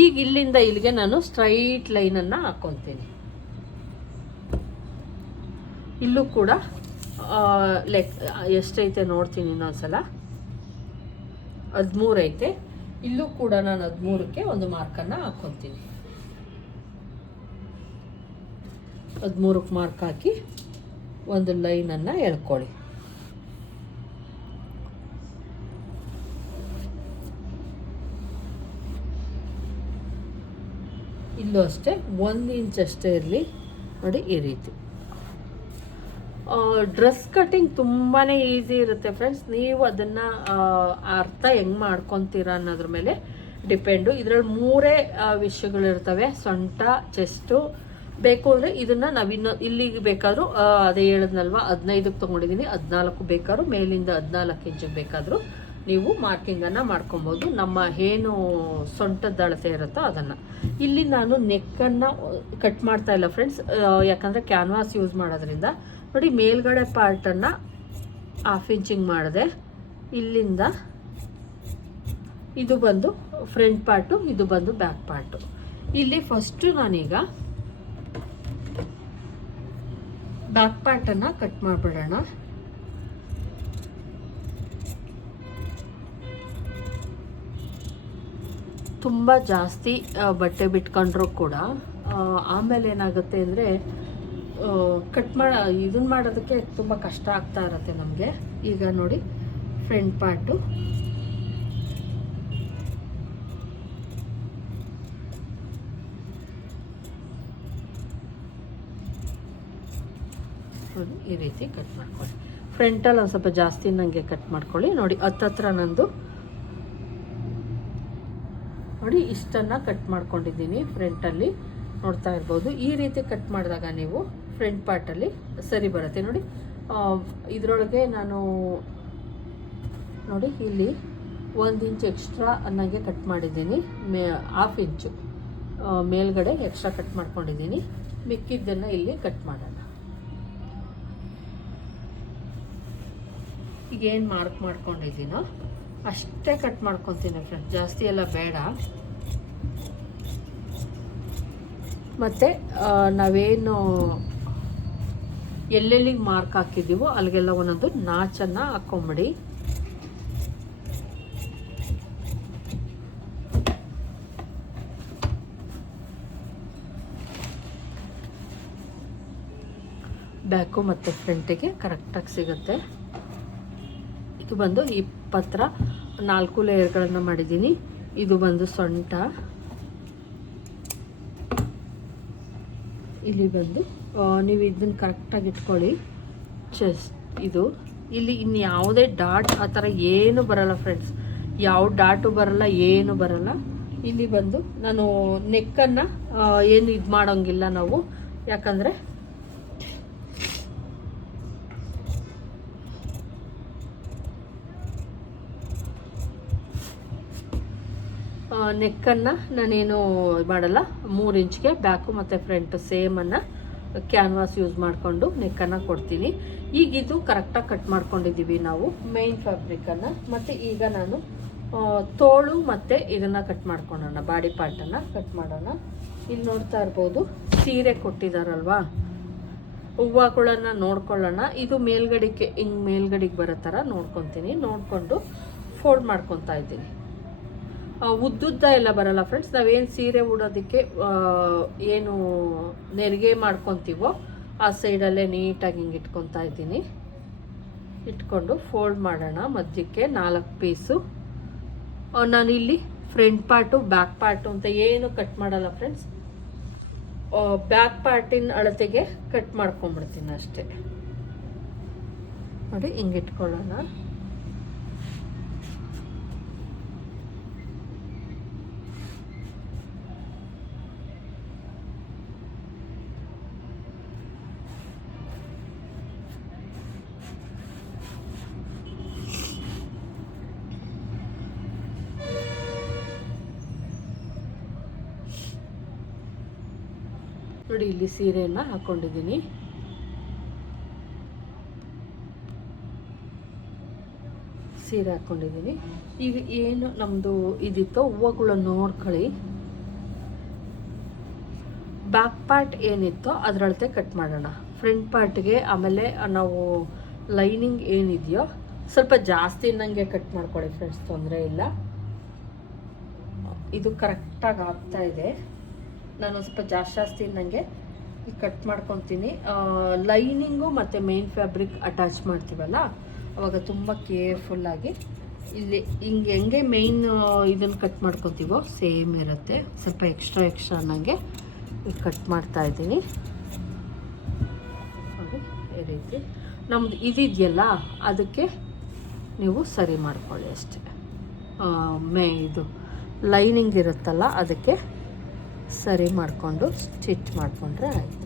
ಈಗ ಇಲ್ಲಿಂದ ಇಲ್ಲಿಗೆ ನಾನು ಸ್ಟ್ರೈಟ್ ಲೈನನ್ನು ಹಾಕ್ಕೊತೀನಿ. ಇಲ್ಲೂ ಕೂಡ ಎಷ್ಟೈತೆ ನೋಡ್ತೀನಿ ಇನ್ನೊಂದ್ಸಲ, 13 ಐತೆ. ಇಲ್ಲೂ ಕೂಡ ನಾನು 13ಕ್ಕೆ ಒಂದು ಮಾರ್ಕನ್ನು ಹಾಕ್ಕೊತೀನಿ. 13ಕ್ಕೆ ಮಾರ್ಕ್ ಹಾಕಿ ಒಂದು ಲೈನನ್ನು ಎಳ್ಕೊಳ್ಳಿ. ಇಲ್ಲೂ ಅಷ್ಟೇ 1 ಇಂಚ್ ಅಷ್ಟೇ ಇರಲಿ ನೋಡಿ. ಈ ರೀತಿ ಡ್ರೆಸ್ ಕಟಿಂಗ್ ತುಂಬಾ ಈಸಿ ಇರುತ್ತೆ ಫ್ರೆಂಡ್ಸ್. ನೀವು ಅದನ್ನು ಅರ್ಥ ಹೆಂಗೆ ಮಾಡ್ಕೊತೀರಾ ಅನ್ನೋದ್ರ ಮೇಲೆ ಡಿಪೆಂಡು. ಇದರಲ್ಲಿ 3 ವಿಷಯಗಳಿರ್ತವೆ, ಸೊಂಟ, ಚೆಸ್ಟು. ಬೇಕು ಅಂದರೆ ಇದನ್ನು ನಾವಿನ್ನು ಇಲ್ಲಿಗೆ ಬೇಕಾದರೂ ಅದೇ ಹೇಳಿದ್ನಲ್ವ, 15ಕ್ಕೆ ತೊಗೊಂಡಿದ್ದೀನಿ, 14 ಬೇಕಾದ್ರೂ ಮೇಲಿಂದ 14 ಇಂಚಿಗೆ ಬೇಕಾದರೂ ನೀವು ಮಾರ್ಕಿಂಗನ್ನು ಮಾಡ್ಕೊಬೋದು. ನಮ್ಮ ಏನು ಸೊಂಟದ ಅಳತೆ ಇರುತ್ತೋ ಅದನ್ನು. ಇಲ್ಲಿ ನಾನು ನೆಕ್ಕನ್ನು ಕಟ್ ಮಾಡ್ತಾ ಇಲ್ಲ ಫ್ರೆಂಡ್ಸ್, ಯಾಕಂದರೆ ಕ್ಯಾನ್ವಾಸ್ ಯೂಸ್ ಮಾಡೋದ್ರಿಂದ ನೋಡಿ. ಮೇಲ್ಗಡೆ ಪಾರ್ಟನ್ನು 1/2 ಇಂಚಿಂಗ್ ಮಾಡಿದೆ. ಇಲ್ಲಿಂದ ಇದು ಬಂದು ಫ್ರಂಟ್ ಪಾರ್ಟು, ಇದು ಬಂದು ಬ್ಯಾಕ್ ಪಾರ್ಟು. ಇಲ್ಲಿ ಫಸ್ಟು ನಾನೀಗ ಬ್ಯಾಕ್ ಪಾರ್ಟನ್ನು ಕಟ್ ಮಾಡಿಬಿಡೋಣ. ತುಂಬ ಜಾಸ್ತಿ ಬಟ್ಟೆ ಬಿಟ್ಕೊಂಡ್ರೂ ಕೂಡ ಆಮೇಲೆ ಏನಾಗುತ್ತೆ ಅಂದರೆ ಇದನ್ನು ಮಾಡೋದಕ್ಕೆ ತುಂಬ ಕಷ್ಟ ಆಗ್ತಾ ಇರುತ್ತೆ ನಮಗೆ. ಈಗ ನೋಡಿ ಫ್ರಂಟ್ ಪಾರ್ಟು ಈ ರೀತಿ ಕಟ್ ಮಾಡ್ಕೊಳ್ಳಿ. ಫ್ರಂಟಲ್ಲಿ ಒಂದು ಸ್ವಲ್ಪ ಜಾಸ್ತಿ ನನಗೆ ಕಟ್ ಮಾಡ್ಕೊಳ್ಳಿ ನೋಡಿ. ಹತ್ತತ್ರ ನಂದು ನೋಡಿ ಇಷ್ಟನ್ನು ಕಟ್ ಮಾಡ್ಕೊಂಡಿದ್ದೀನಿ ಫ್ರಂಟಲ್ಲಿ, ನೋಡ್ತಾ ಇರ್ಬೋದು. ಈ ರೀತಿ ಕಟ್ ಮಾಡಿದಾಗ ನೀವು ಫ್ರಂಟ್ ಪಾರ್ಟಲ್ಲಿ ಸರಿ ಬರುತ್ತೆ ನೋಡಿ. ಇದರೊಳಗೆ ನಾನು ನೋಡಿ ಇಲ್ಲಿ 1 ಇಂಚ್ ಎಕ್ಸ್ಟ್ರಾ ಅನ್ನಂಗೆ ಕಟ್ ಮಾಡಿದ್ದೀನಿ. 1/2 ಇಂಚು ಮೇಲ್ಗಡೆ ಎಕ್ಸ್ಟ್ರಾ ಕಟ್ ಮಾಡ್ಕೊಂಡಿದ್ದೀನಿ. ಮಿಕ್ಕಿದ್ದನ್ನು ಇಲ್ಲಿ ಕಟ್ ಮಾಡೋಣ. ಈಗ ಏನು ಮಾರ್ಕ್ ಮಾಡ್ಕೊಂಡಿದ್ದೀನೋ ಅಷ್ಟೇ ಕಟ್ ಮಾಡ್ಕೊತೀನಿ ಫ್ರೆಂಡ್ಸ್, ಜಾಸ್ತಿ ಎಲ್ಲ ಬೇಡ. ಮತ್ತು ನಾವೇನು ಎಲ್ಲೆಲ್ಲಿಗೆ ಮಾರ್ಕ್ ಹಾಕಿದ್ದೀವೋ ಅಲ್ಲಿಗೆಲ್ಲ ಒಂದೊಂದು ನಾಚನ್ನು ಹಾಕ್ಕೊಂಬಿಡಿ. ಬ್ಯಾಕು ಮತ್ತು ಫ್ರಂಟಿಗೆ ಕರೆಕ್ಟಾಗಿ ಸಿಗುತ್ತೆ. ಇದು ಬಂದು ಈ ಪತ್ರ 4 ಲೇಯರ್ಗಳನ್ನು ಮಾಡಿದ್ದೀನಿ. ಇದು ಬಂದು ಸೊಂಟ, ಇಲ್ಲಿ ಬಂದು ನೀವು ಇದನ್ನು ಕರೆಕ್ಟಾಗಿ ಇಟ್ಕೊಳ್ಳಿ. ಚೆಸ್ಟ್ ಇದು ಇಲ್ಲಿ ಇನ್ನು ಯಾವುದೇ ಡಾಟ್ ಆ ಥರ ಏನು ಬರಲ್ಲ ಫ್ರೆಂಡ್ಸ್, ಯಾವ ಡಾಟು ಬರಲ್ಲ, ಏನು ಬರಲ್ಲ. ಇಲ್ಲಿ ಬಂದು ನಾನು ನೆಕ್ಕನ್ನು ಏನು ಇದು ಮಾಡೋಂಗಿಲ್ಲ ನಾವು, ಯಾಕಂದರೆ ನೆಕ್ಕನ್ನು ನಾನೇನು ಮಾಡಲ್ಲ. 3 ಇಂಚ್ಗೆ ಬ್ಯಾಕು ಮತ್ತು ಫ್ರಂಟ್ ಸೇಮನ್ನು ಕ್ಯಾನ್ವಾಸ್ ಯೂಸ್ ಮಾಡಿಕೊಂಡು ನೆಕ್ಕನ್ನು ಕೊಡ್ತೀನಿ. ಈಗ ಇದು ಕರೆಕ್ಟಾಗಿ ಕಟ್ ಮಾಡ್ಕೊಂಡಿದ್ದೀವಿ ನಾವು ಮೇನ್ ಫ್ಯಾಬ್ರಿಕನ್ನು. ಮತ್ತು ಈಗ ನಾನು ತೋಳು ಮತ್ತು ಇದನ್ನು ಕಟ್ ಮಾಡ್ಕೊಳ್ಳೋಣ, ಬಾಡಿ ಪಾರ್ಟನ್ನು ಕಟ್ ಮಾಡೋಣ. ಇಲ್ಲಿ ನೋಡ್ತಾ ಇರ್ಬೋದು ಸೀರೆ ಕೊಟ್ಟಿದ್ದಾರಲ್ವಾ, ಹೂವುಗಳನ್ನು ನೋಡ್ಕೊಳ್ಳೋಣ. ಇದು ಮೇಲ್ಗಡೆಗೆ ಹಿಂಗೆ ಮೇಲ್ಗಡೆಗೆ ಬರೋ ಥರ ನೋಡ್ಕೊತೀನಿ. ನೋಡಿಕೊಂಡು ಫೋಲ್ಡ್ ಮಾಡ್ಕೊತಾ ಇದ್ದೀನಿ. ಉದ್ದುದ್ದ ಎಲ್ಲ ಬರಲ್ಲ ಫ್ರೆಂಡ್ಸ್. ನಾವೇನು ಸೀರೆ ಉಡೋದಕ್ಕೆ ಏನು ನೆರಿಗೆ ಮಾಡ್ಕೊತೀವೋ ಆ ಸೈಡಲ್ಲೇ ನೀಟಾಗಿ ಹಿಂಗೆ ಇಟ್ಕೊತಾ ಇದ್ದೀನಿ. ಇಟ್ಕೊಂಡು ಫೋಲ್ಡ್ ಮಾಡೋಣ. ಮಧ್ಯಕ್ಕೆ 4 ಪೀಸು. ನಾನಿಲ್ಲಿ ಫ್ರಂಟ್ ಪಾರ್ಟು ಬ್ಯಾಕ್ ಪಾರ್ಟು ಅಂತ ಏನು ಕಟ್ ಮಾಡಲ್ಲ ಫ್ರೆಂಡ್ಸ್. ಬ್ಯಾಕ್ ಪಾರ್ಟಿನ ಅಳತೆಗೆ ಕಟ್ ಮಾಡ್ಕೊಂಬಿಡ್ತೀನಿ ಅಷ್ಟೇ. ನೋಡಿ ಹಿಂಗೆ ಇಟ್ಕೊಳ್ಳೋಣ. ನೋಡಿ ಇಲ್ಲಿ ಸೀರೆಯನ್ನು ಹಾಕ್ಕೊಂಡಿದ್ದೀನಿ. ಸೀರೆ ಹಾಕ್ಕೊಂಡಿದ್ದೀನಿ. ಈಗ ಏನು ನಮ್ಮದು ಇದಿತ್ತೋ ಹೂವುಗಳನ್ನು ನೋಡ್ಕೊಳ್ಳಿ. ಬ್ಯಾಕ್ ಪಾರ್ಟ್ ಏನಿತ್ತೋ ಅದರಳತೆ ಕಟ್ ಮಾಡೋಣ. ಫ್ರಂಟ್ ಪಾರ್ಟ್ಗೆ ಆಮೇಲೆ ನಾವು ಲೈನಿಂಗ್ ಏನಿದೆಯೋ ಸ್ವಲ್ಪ ಜಾಸ್ತಿ ನಂಗೆ ಕಟ್ ಮಾಡ್ಕೊಳ್ಳಿ ಫ್ರೆಂಡ್ಸ್, ತೊಂದರೆ ಇಲ್ಲ. ಇದು ಕರೆಕ್ಟಾಗಿ ಆಗ್ತಾ ಇದೆ. ನಾನು ಸ್ವಲ್ಪ ಜಾಸ್ತಿ ನನಗೆ ಕಟ್ ಮಾಡ್ಕೊತೀನಿ. ಲೈನಿಂಗು ಮತ್ತು ಮೇನ್ ಫ್ಯಾಬ್ರಿಕ್ ಅಟ್ಯಾಚ್ ಮಾಡ್ತೀವಲ್ಲ ಅವಾಗ ತುಂಬ ಕೇರ್ಫುಲ್ಲಾಗಿ ಇಲ್ಲಿ ಹಿಂಗೆ ಹೆಂಗೆ ಮೇಯ್ನ್ ಇದನ್ನು ಕಟ್ ಮಾಡ್ಕೊತೀವೋ ಸೇಮ್ ಇರುತ್ತೆ. ಸ್ವಲ್ಪ ಎಕ್ಸ್ಟ್ರಾ ನನಗೆ ಕಟ್ ಮಾಡ್ತಾ ಇದ್ದೀನಿ. ನೋಡಿ ಈ ರೀತಿ ನಮ್ಮದು ಇದಿದೆಯಲ್ಲ ಅದಕ್ಕೆ ನೀವು ಸರಿ ಮಾಡ್ಕೊಳ್ಳಿ ಅಷ್ಟೇ. ಇದು ಲೈನಿಂಗ್ ಇರುತ್ತಲ್ಲ ಅದಕ್ಕೆ ಸರಿ ಮಾಡಿಕೊಂಡು ಸ್ಟಿಚ್ ಮಾಡಿಕೊಂಡ್ರೆ ಆಯಿತು.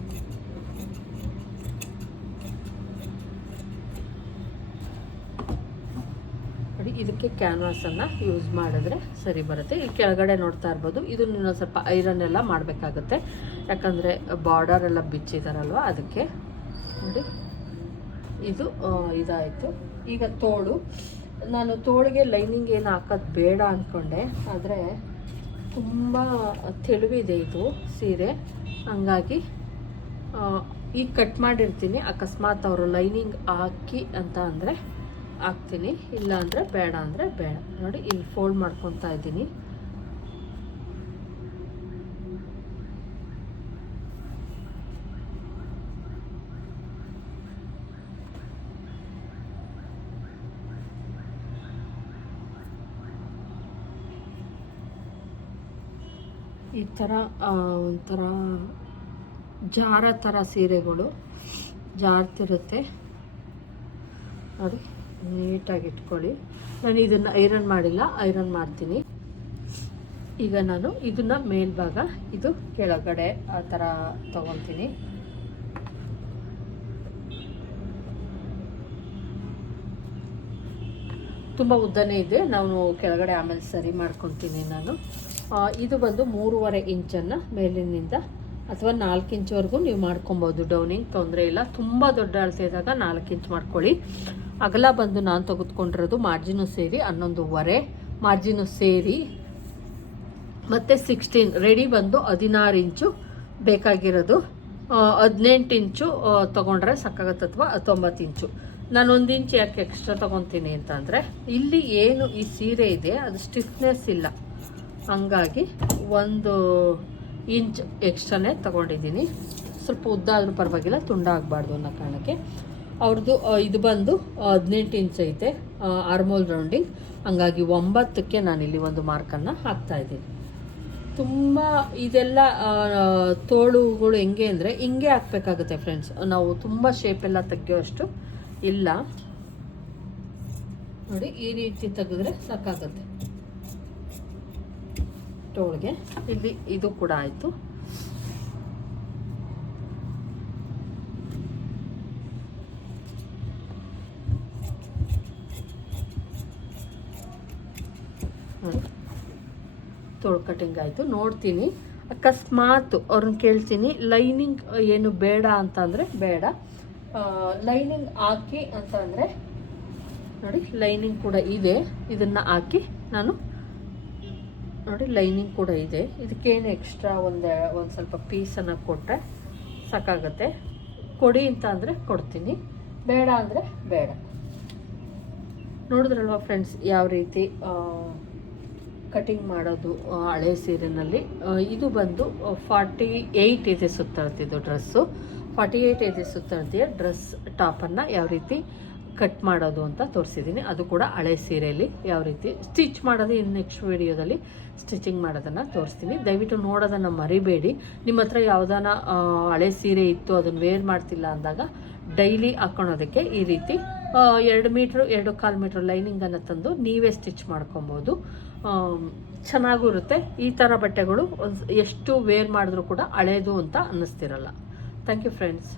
ನೋಡಿ ಇದಕ್ಕೆ ಕ್ಯಾನ್ವಾಸನ್ನು ಯೂಸ್ ಮಾಡಿದ್ರೆ ಸರಿ ಬರುತ್ತೆ. ಈ ಕೆಳಗಡೆ ನೋಡ್ತಾ ಇರ್ಬೋದು, ಇದನ್ನು ಸ್ವಲ್ಪ ಐರನ್ ಎಲ್ಲ ಮಾಡಬೇಕಾಗುತ್ತೆ, ಯಾಕಂದರೆ ಬಾರ್ಡರ್ ಎಲ್ಲ ಬಿಚ್ಚಿದಾರಲ್ವ ಅದಕ್ಕೆ. ನೋಡಿ ಇದು ಇದಾಯಿತು. ಈಗ ತೋಳು, ನಾನು ತೋಳಿಗೆ ಲೈನಿಂಗ್ ಏನು ಹಾಕೋದು ಬೇಡ ಅಂದ್ಕೊಂಡೆ, ಆದರೆ ತುಂಬ ತೆಳುವಿದೆ ಇದು ಸೀರೆ, ಹಂಗಾಗಿ ಈಗ ಕಟ್ ಮಾಡಿರ್ತೀನಿ. ಅಕಸ್ಮಾತ್ ಅವರು ಲೈನಿಂಗ್ ಹಾಕಿ ಅಂತ ಅಂದರೆ ಹಾಕ್ತೀನಿ, ಇಲ್ಲ ಅಂದರೆ ಬೇಡ ಅಂದರೆ ಬೇಡ. ನೋಡಿ ಇಲ್ಲಿ ಫೋಲ್ಡ್ ಮಾಡ್ಕೊತಾ ಇದ್ದೀನಿ. ಈ ಥರ ಒಂಥರ ಜಾರ ಥರ ಸೀರೆಗಳು ಜಾರ್ತಿರುತ್ತೆ ನೋಡಿ, ನೀಟಾಗಿ ಇಟ್ಕೊಳ್ಳಿ. ನಾನು ಇದನ್ನು ಐರನ್ ಮಾಡಿಲ್ಲ, ಐರನ್ ಮಾಡ್ತೀನಿ. ಈಗ ನಾನು ಇದನ್ನು ಮೇಲ್ಭಾಗ ಇದು ಕೆಳಗಡೆ ಆ ಥರ ತೊಗೊತೀನಿ. ತುಂಬ ಉದ್ದನೇ ಇದೆ, ನಾನು ಕೆಳಗಡೆ ಆಮೇಲೆ ಸರಿ ಮಾಡ್ಕೊತೀನಿ ನಾನು. ಇದು ಬಂದು 3.5 ಇಂಚನ್ನು ಮೇಲಿನಿಂದ ಅಥವಾ 4 ಇಂಚ್ವರೆಗೂ ನೀವು ಮಾಡ್ಕೊಬೋದು. ಡೌನಿಂಗ್ ತೊಂದರೆ ಇಲ್ಲ. ತುಂಬ ದೊಡ್ಡ ಅಳತೆ ಇದ್ದಾಗ 4 ಇಂಚ್ ಮಾಡ್ಕೊಳ್ಳಿ. ಅಗಲ ಬಂದು ನಾನು ತೆಗೆದುಕೊಂಡಿರೋದು ಮಾರ್ಜಿನು ಸೇರಿ 11.5 ಮಾರ್ಜಿನು ಸೇರಿ ಮತ್ತು 16 ರೆಡಿ ಬಂದು 16 ಇಂಚು ಬೇಕಾಗಿರೋದು. 18 ಇಂಚು ತೊಗೊಂಡ್ರೆ ಸಾಕಾಗತ್ತೆ, ಅಥವಾ 19 ಇಂಚು. ನಾನು 1 ಇಂಚ್ ಯಾಕೆ ಎಕ್ಸ್ಟ್ರಾ ತೊಗೊತೀನಿ ಅಂತಂದರೆ ಇಲ್ಲಿ ಏನು ಈ ಸೀರೆ ಇದೆ ಅದು ಸ್ಟಿಫ್ನೆಸ್ ಇಲ್ಲ, ಹಂಗಾಗಿ 1 ಇಂಚ್ ಎಕ್ಸ್ಟ್ರಾನೇ ತೊಗೊಂಡಿದ್ದೀನಿ. ಸ್ವಲ್ಪ ಉದ್ದ ಆದರೂ ಪರವಾಗಿಲ್ಲ, ತುಂಡಾಗಬಾರ್ದು ಅನ್ನೋ ಕಾರಣಕ್ಕೆ. ಅವ್ರದ್ದು ಇದು ಬಂದು 18 ಇಂಚ್ ಐತೆ ಆರ್ಮೋಲ್ ರೌಂಡಿಂಗ್, ಹಂಗಾಗಿ 9ಕ್ಕೆ ನಾನಿಲ್ಲಿ ಒಂದು ಮಾರ್ಕನ್ನು ಹಾಕ್ತಾಯಿದ್ದೀನಿ. ತುಂಬ ಇದೆಲ್ಲ ತೋಳುಗಳು ಹೆಂಗೆ ಅಂದರೆ ಹಿಂಗೆ ಹಾಕ್ಬೇಕಾಗುತ್ತೆ ಫ್ರೆಂಡ್ಸ್. ನಾವು ತುಂಬ ಶೇಪೆಲ್ಲ ತೆಗಿಯೋಷ್ಟು ಇಲ್ಲ ನೋಡಿ, ಈ ರೀತಿ ತೆಗೆದ್ರೆ ಸಾಕಾಗುತ್ತೆ ತೋಳಿಗೆ. ಇಲ್ಲಿ ಇದು ಕೂಡ ಆಯಿತು. ನೋಡಿ ತೋಳು ಕಟಿಂಗ್ ಆಯಿತು. ನೋಡ್ತೀನಿ, ಅಕಸ್ಮಾತ್ ಅವ್ರನ್ನ ಕೇಳ್ತೀನಿ ಲೈನಿಂಗ್ ಏನು ಬೇಡ ಅಂತಂದರೆ ಬೇಡ, ಲೈನಿಂಗ್ ಹಾಕಿ ಅಂತಂದರೆ ನೋಡಿ ಲೈನಿಂಗ್ ಕೂಡ ಇದೆ, ಇದನ್ನು ಹಾಕಿ ನಾನು ನೋಡಿ ಲೈನಿಂಗ್ ಕೂಡ ಇದೆ. ಇದಕ್ಕೇನು ಎಕ್ಸ್ಟ್ರಾ ಒಂದು ಸ್ವಲ್ಪ ಪೀಸನ್ನು ಕೊಟ್ಟರೆ ಸಾಕಾಗುತ್ತೆ. ಕೊಡಿ ಅಂತ ಅಂದರೆ ಕೊಡ್ತೀನಿ, ಬೇಡ ಅಂದರೆ ಬೇಡ. ನೋಡಿದ್ರಲ್ವ ಫ್ರೆಂಡ್ಸ್ ಯಾವ ರೀತಿ ಕಟಿಂಗ್ ಮಾಡೋದು ಹಳೆ ಸೀರೆನಲ್ಲಿ. ಇದು ಬಂದು 48 ಇದೆ ಸುತ್ತಳತಿದ್ದು ಡ್ರೆಸ್ಸು. 48 ಇದೆ ಸುತ್ತಳತಿಯ ಡ್ರೆಸ್ ಟಾಪನ್ನು ಯಾವ ರೀತಿ ಕಟ್ ಮಾಡೋದು ಅಂತ ತೋರಿಸಿದ್ದೀನಿ. ಅದು ಕೂಡ ಹಳೆ ಸೀರೆಯಲ್ಲಿ ಯಾವ ರೀತಿ ಸ್ಟಿಚ್ ಮಾಡೋದು ಇನ್ನು ನೆಕ್ಸ್ಟ್ ವಿಡಿಯೋದಲ್ಲಿ ಸ್ಟಿಚಿಂಗ್ ಮಾಡೋದನ್ನು ತೋರಿಸ್ತೀನಿ. ದಯವಿಟ್ಟು ನೋಡೋದನ್ನು ಮರಿಬೇಡಿ. ನಿಮ್ಮ ಹತ್ರ ಯಾವುದಾನ ಹಳೆ ಸೀರೆ ಇತ್ತು ಅದನ್ನು ವೇರ್ ಮಾಡ್ತಿಲ್ಲ ಅಂದಾಗ ಡೈಲಿ ಹಾಕ್ಕೊಳೋದಕ್ಕೆ ಈ ರೀತಿ 2 ಮೀಟ್ರು 2.25 ಮೀಟ್ರ್ ಲೈನಿಂಗನ್ನು ತಂದು ನೀವೇ ಸ್ಟಿಚ್ ಮಾಡ್ಕೊಬೋದು. ಚೆನ್ನಾಗೂ ಇರುತ್ತೆ. ಈ ಥರ ಬಟ್ಟೆಗಳು ಎಷ್ಟು ವೇರ್ ಮಾಡಿದ್ರೂ ಕೂಡ ಹಳೇದು ಅಂತ ಅನ್ನಿಸ್ತಿರಲ್ಲ. Thank you friends.